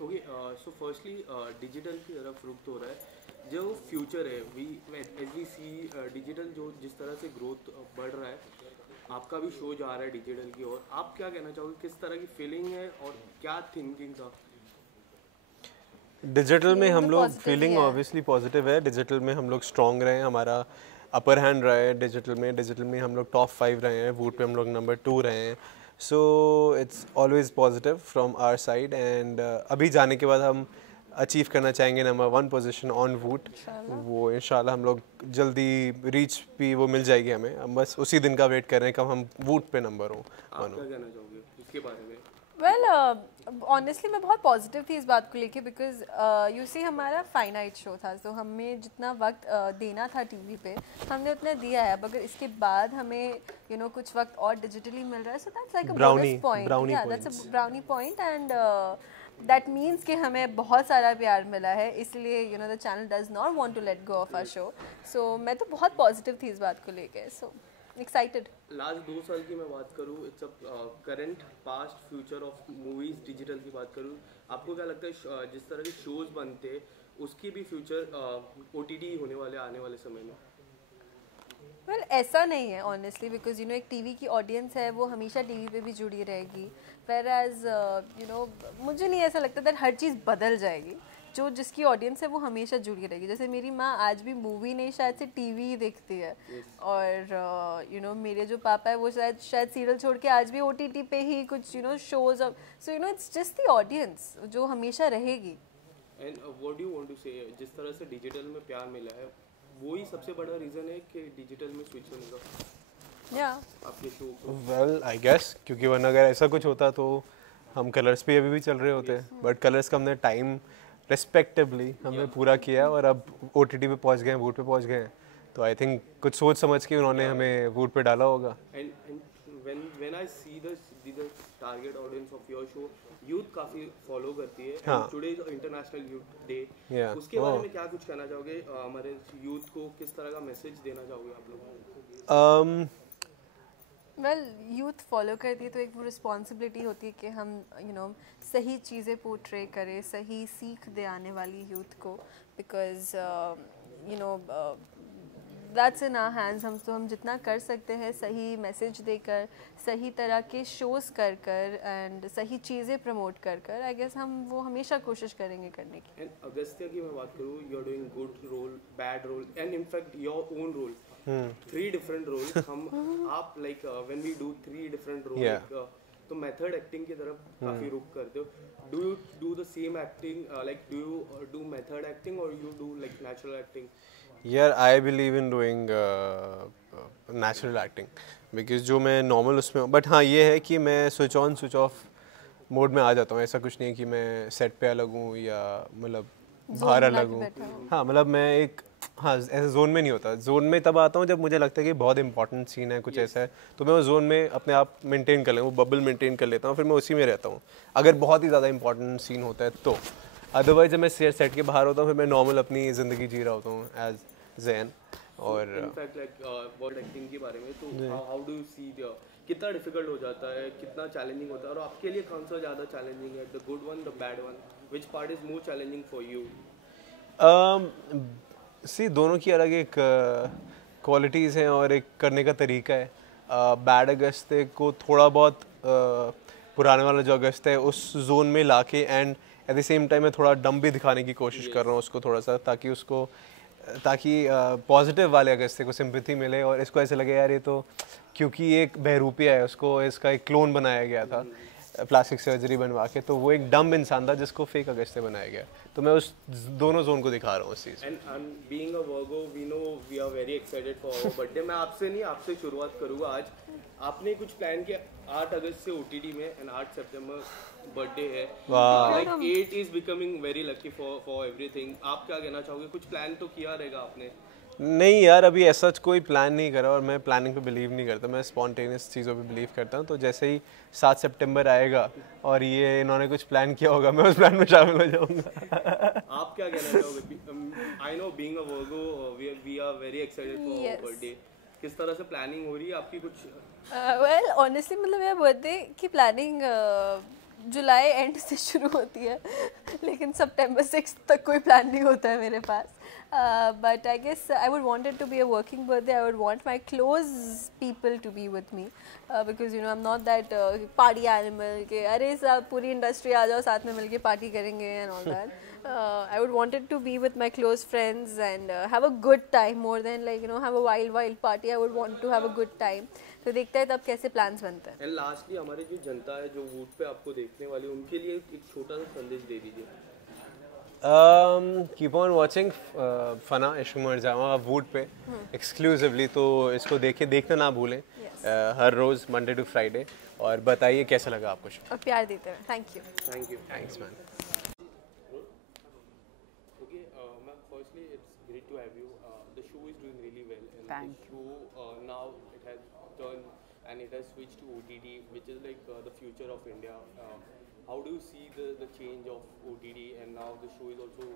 Okay, so firstly digital की तरफ रुख हो रहा है। जो फ्यूचर है, we as we see digital जो जिस तरह से ग्रोथ बढ़ रहा है, आपका भी शो जा रहा है डिजिटल की ओर। आप क्या कहना चाहोगे, किस तरह की फीलिंग है और क्या थिंकिंग था? डिजिटल में फीलिंग तो हम लोग पॉजिटिव ही फीलिंग है। ऑब्वियसली पॉजिटिव है। डिजिटल में हम लोग स्ट्रॉन्ग रहे हैं, हमारा अपर हैंड रहा है डिजिटल में हम लोग टॉप 5 रहे हैं, वूट पे हम लोग नंबर 2 रहे हैं। So it's always positive from our side and अभी जाने के बाद हम अचीव करना चाहेंगे नंबर 1 पोजीशन ऑन वूट। इंशाल्लाह। वो इंशाल्लाह हम लोग जल्दी रीच भी वो मिल जाएगी हमें। हम बस उसी दिन का वेट कर रहे हैं कब हम वूट पे नंबर हो आप वन क्या हो। कहना चाहोगे इसके बारे में? वेल ऑनेस्टली मैं बहुत पॉजिटिव थी इस बात को लेके, बिकॉज यू सी हमारा फाइनाइट शो था, तो हमें जितना वक्त देना था टीवी पे हमने उतना दिया है। अब अगर इसके बाद हमें कुछ वक्त और डिजिटली मिल रहा है, so that's like a bonus point. Brownie या that's points. A brownie point and that means कि हमें बहुत सारा प्यार मिला है, इसलिए the channel does not want to let go of our show. So मैं तो बहुत पॉजिटिव थी इस बात को लेके, सो एक्साइटेड। लास्ट 2 साल की मैं बात करूँ, it's a current past future of movies digital की बात करूँ, आपको क्या लगता है जिस तरह के शोज बनते हैं उसकी भी फ्यूचर ओटीटी होने वाले आने वाले समय में? वेल ऐसा नहीं है ऑनेस्टली, बिकॉज एक टीवी की ऑडियंस है वो हमेशा टीवी पे भी जुड़ी रहेगी। वेर एज मुझे नहीं ऐसा लगता दैट हर चीज़ बदल जाएगी। जो जिसकी ऑडियंस है वो हमेशा जुड़ी रहेगी। जैसे मेरी माँ आज भी मूवी नहीं शायद से टीवी ही देखती है, और मेरे जो पापा है वो शायद सीरियल छोड़ के आज भी ओटीटी पे ही कुछ shows. So it's just the audience जो हमेशा रहेगी। And what do you want to say, जिस तरह से डिजिटल में प्यार मिला है वो ही सबसे बड़ा रीज़न है कि डिजिटल में स्विच होने का या आपके शो को? वेल आई गेस, क्योंकि वरना अगर ऐसा कुछ होता तो हम कलर्स पे अभी भी चल रहे होते। बट कलर्स का हमने टाइम रिस्पेक्टिवली हमने पूरा किया और अब ओटीटी पे पहुंच गए हैं, वूट पे पहुंच गए हैं। तो आई थिंक कुछ सोच समझ के उन्होंने हमें वूट पे डाला होगा। And when I see the target audience of your show, youth काफ़ी फॉलो करती है। हाँ। Today is international youth day, Yeah. उसके बारे Oh. में क्या कुछ कहना चाहोगे? हमारे यूथ को किस तरह का मैसेज देना चाहोगे आप लोग? वेल यूथ फॉलो करती है तो एक वो रिस्पॉन्सिबिलिटी होती है कि हम सही चीज़ें पोर्ट्रे करें, सही सीख दे आने वाली यूथ को, because that's in our hands. हम जितना कर सकते हैं सही मैसेज देकर, सही तरह के शोज़ कर कर एंड सही चीज़ें प्रमोट कर कर, आई गेस हम वो हमेशा कोशिश करेंगे करने की। एंड अगस्त्य की मैं बात करूँ, you are doing good role, bad role and in fact your own role, 3 different role. हम आप like when we do 3 different role, तो मेथड एक्टिंग की तरफ काफ़ी रुख करते हो। Do you do the same acting, like do you do method acting और you do like natural acting? यार I believe in doing natural acting, because जो मैं नॉर्मल उसमें हूँ। बट हाँ ये है कि मैं switch on switch off mode में आ जाता हूँ। ऐसा कुछ नहीं है कि मैं सेट पे अलग हूँ या मतलब बाहर अलग हूँ। हाँ मतलब मैं एक ऐसे जोन में नहीं होता। जोन में तब आता हूँ जब मुझे लगता है कि बहुत इंपॉर्टेंट सीन है, कुछ ऐसा है, तो मैं उस जोन में अपने आप मेंटेन कर लें, वो बबल मेंटेन कर लेता हूँ, फिर मैं उसी में रहता हूँ अगर बहुत ही ज़्यादा इंपॉर्टेंट सीन होता है तो। अदरवाइज जब मैं सेट के बाहर होता हूँ फिर मैं नॉर्मल अपनी ज़िंदगी जी रहा होता हूँ एज जैन। और इनफैक्ट लाइक वर्ड एक्टिंग के बारे में, तो हाउ डू यू सी कितना डिफिकल्ट हो जाता है, कितना चैलेंजिंग होता है, और आपके लिए कौन सा ज़्यादा चैलेंजिंग है, the good one, the bad one? Which part is more challenging for you? See दोनों की अलग एक क्वालिटीज़ हैं और एक करने का तरीका है। बैड अगस्त्य को थोड़ा बहुत पुराने वाला जो अगस्त्य है उस जोन में लाके and at the same time मैं थोड़ा डम भी दिखाने की कोशिश कर रहा हूँ उसको थोड़ा सा, ताकि पॉजिटिव वाले अगस्त्य को सिंपैथी मिले और इसको ऐसे लगे यार ये तो क्योंकि एक बहरूपिया है, उसको इसका एक क्लोन बनाया गया था प्लास्टिक सर्जरी बनवा के, तो वो एक डम इंसान था जिसको फेक अगस्त्य बनाया गया। तो मैं उस दोनों जोन को दिखा रहा हूँ उस चीज़। And being a Virgo we know we are very excited for our birthday. मैं आपसे नहीं, आपसे शुरुआत करूँगा। आज आपने कुछ प्लान किया? 8 अगस्त से ओटीटी में एंड 8 सितंबर बर्थडे है। Like 8 is becoming very lucky for everything. आप क्या कहना चाहोगे? कुछ प्लान तो किया रहेगा आपने? नहीं यार अभी ऐसा कोई प्लान नहीं करा और मैं प्लानिंग पे बिलीव नहीं करता, मैं स्पॉन्टेनियस चीज़ों पे बिलीव करता हूँ। तो जैसे ही 7 सितंबर आएगा और ये इन्होंने कुछ प्लान किया होगा मैं उस प्लान में शामिल हो जाऊँगा। आप क्या कहना चाहोगे? I know being a Virgo we are very excited for our birthday. किस तरह से प्लानिंग हो रही है आपकी कुछ? वेल ऑनेस्टली मतलब मेरा बर्थडे की प्लानिंग जुलाई एंड से शुरू होती है लेकिन सितंबर 6 तक कोई प्लान नहीं होता है मेरे पास. But I guess I would want it to be a working birthday. I would want my close people to be with me because you know I'm not that party animal के अरे सब पूरी industry आ जाओ साथ में मिलके party करेंगे and all that. I would want it to be with my close friends and have a good time more than like you know have a wild party. I would want to have a good time. तो देखते हैं तब कैसे plans बनते हैं. And lastly हमारी जो जनता है जो वूट पे आपको देखने वाली है उनके लिए एक छोटा सा संदेश दे दीजिए. कीप ऑन वॉचिंग फना इश्क मर जावा वूट पे एक्सक्लूसिवली, तो इसको देखना ना भूलें. हर रोज़ मंडे टू फ्राइडे. और बताइए कैसा लगा आपको शो. और प्यार देते हैं. Thank you. Thanks man. Okay, ma'am, firstly, it's great to have you. The show is doing really well, and Thank the show now it has turned and it has switched to OTT, which is like the future of India. How do you see the change of OTT and now the show is also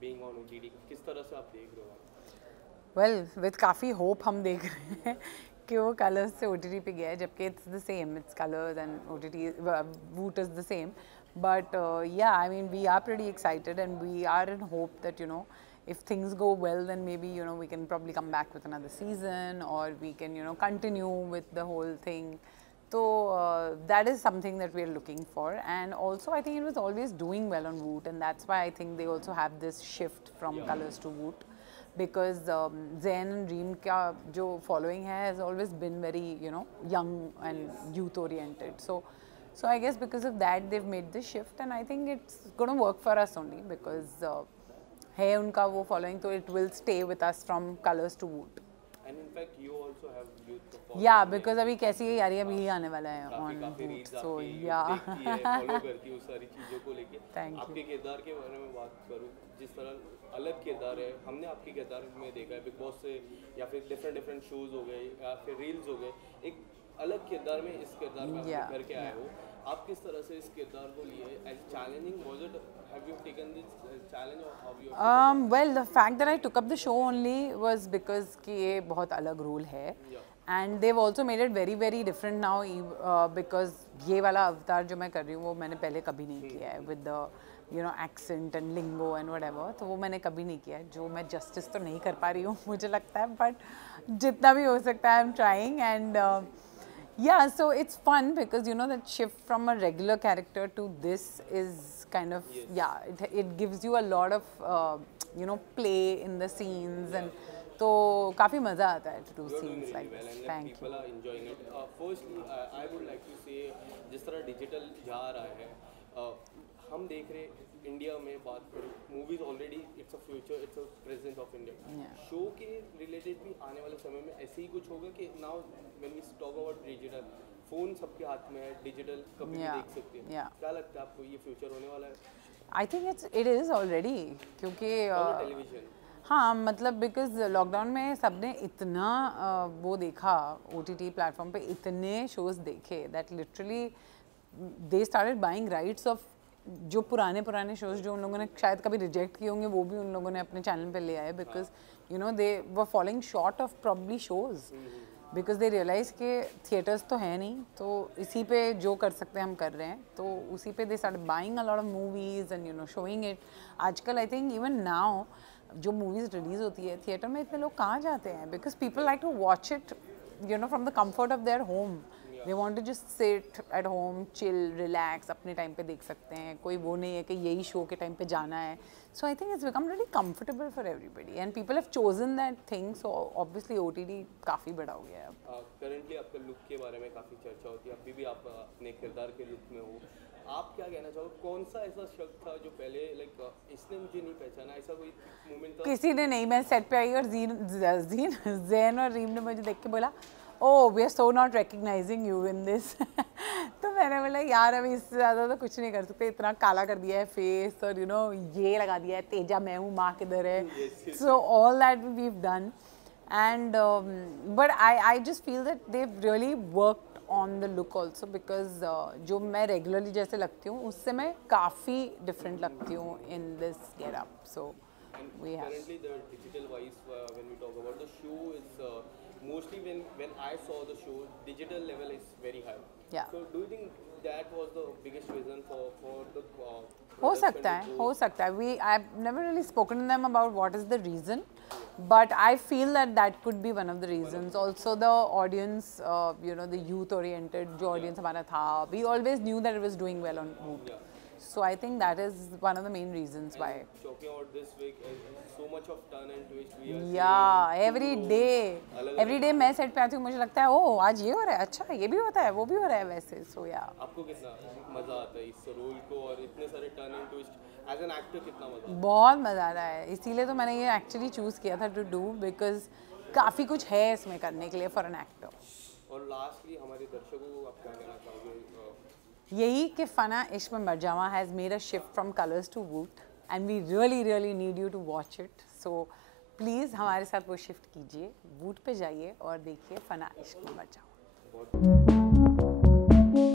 being on OTT? किस तरह से आप देख रहे हो? Well, with काफ़ी hope हम देख रहे हैं कि वो कलर्स से OTT पे गया है, जबकि it's the same, it's colors and OTT, Voot is the same. But yeah, I mean, we are pretty excited and we are in hope that, you know, if things go well, then maybe, you know, we can probably come back with another season or we can, you know, continue with the whole thing. So that is something that we are looking for. And also, I think it was always doing well on Voot, and that's why I think they also have this shift from colors to Voot. Because Zayn and Reem ka jo following hai has always been very, you know, young and youth oriented. So I guess because of that they've made this shift, and I think it's going to work for us only because hai unka wo following, so it will stay with us from colors to Voot. And in fact, you also have youth following. Yeah, because अभी कैसी है यार, अभी ही आने वाला है on Voot, so yeah. Follow करती हूँ सारी चीज़ों को लेके. Thank you. आपके किरदार के बारे में बात करूँ, जिस तरह अलग किरदार है, हमने आपके किरदार में देखा है बिग बॉस से या फिर डिफरेंट शोज हो गए या फिर रील्स हो गए, एक अलग किरदार में इस किरदार में आप करके आए हो. आप किस तरह से इस किरदार को लिए? As challenging was it? Have you taken this challenge और how you? Well, the fact that I took up the show only was because कि ये बहुत अलग रोल है. And they've also made it very very different now because ये वाला अवतार जो मैं कर रही हूँ वो मैंने पहले कभी नहीं किया है with the you know accent and lingo and whatever. तो वो मैंने कभी नहीं किया है, जो मैं justice तो नहीं कर पा रही हूँ मुझे लगता है, but जितना भी हो सकता है I'm trying. And yeah, so it's fun because you know that shift from a regular character to this is kind of it gives you a lot of you know play in the scenes and तो काफ़ी मज़ा आता है to do scenes like this. Thank you. People are enjoying it. Firstly, I would like to say जिस तरह digital जा रहा है, हम देख रहे इंडिया में बात करूँ, movies already it's a future, it's a present of India. Show के रिलेटेड भी आने वाले समय में ऐसे ही कुछ होगा कि now when we talk about digital, phone सबके हाथ में है, डिजिटल कभी भी देख सकते हैं. क्या लगता है आपको ये फ्यूचर होने वाला है? I think it is already क्योंकि टेलीविजन हाँ मतलब बिकॉज लॉकडाउन में सबने इतना वो देखा OTT प्लेटफॉर्म पे, इतने शोज़ देखे that literally they started buying rights of जो पुराने शोज़ जो उन लोगों ने शायद कभी रिजेक्ट किए होंगे वो भी उन लोगों ने अपने चैनल पे ले आए because you know they were following short of probably shows because they realise के थिएटर्स तो है नहीं, तो इसी पे जो कर सकते हैं हम कर रहे हैं, तो उसी पे they started buying a lot of movies and you know showing it. आजकल आई थिंक इवन नाउ जो मूवीज़ रिलीज़ होती है थिएटर में इतने लोग कहाँ जाते हैं because people like to watch it you know from the comfort of their home. They want to just sit at home, chill, relax, अपने टाइम पे देख सकते हैं. कोई वो नहीं है कि यही शो के टाइम पे जाना है. So I think it's become really comfortable for everybody and people have chosen that thing. So obviously OTT काफ़ी बड़ा हो गया है अब. करंटली आपका लुक के बारे में काफ़ी चर्चा होती है, अभी भी आप अपने किरदार के लुक में हो. आप क्या कहना चाहोगे, कौन सा ऐसा शख्स था जो पहले लाइक इसने मुझे नहीं पहचाना, ऐसा कोई मोमेंट था? किसी ने नहीं. मैं सेट पे आई और ज़ैन और रीम ने मुझे देख के बोला oh we are so not recognising you in this. तो मैंने बोला यार अभी इससे ज़्यादा तो कुछ नहीं कर सकते, इतना काला कर दिया है फेस और यू नो ये लगा दिया है तेजा मैं हूँ माँ किधर है. So all that we done and but I just feel that they've really worked on the look also because जो मैं regularly जैसे लगती हूँ उससे मैं काफ़ी different लगती हूँ in this get up. So we have currently the digital wise when we talk about the show is mostly when I saw the show digital level is very high. Yeah. So do you think that was the biggest reason for the हो सकता है we I've never really spoken to them about what is the reason, but I feel that could be one of the reasons. Also the audience, you know, the youth oriented जो audience हमारा था, we always knew that it was doing well on Voot. So I think that is one of the main reasons why. Talking about this week, so much of turn and twist we are Yeah, every day मैं set पे आती हूँ, मुझे लगता है ओ आज ये हो रहा है, अच्छा ये भी होता है, वो भी हो रहा है वैसे. So yeah. आपको कितना मजा आता है इस रोल को और इतने सारे turn and twist as an actor कितना मजा? बहुत मजा आ रहा है, इसीलिए तो मैंने ये एक्चुअली चूज किया था टू डू, बिकॉज काफी कुछ है इसमें करने के लिए फॉर एन एक्टर. और लास्टली हमारे दर्शकों को आप क्या कहना चाहोगे? यही कि फना Ishq Mein Mar Jawan has made a shift from Colors to Voot and we really need you to watch it. So please हमारे साथ वो शिफ्ट कीजिए, वूट पे जाइए और देखिए फना इश्क में मर जावा.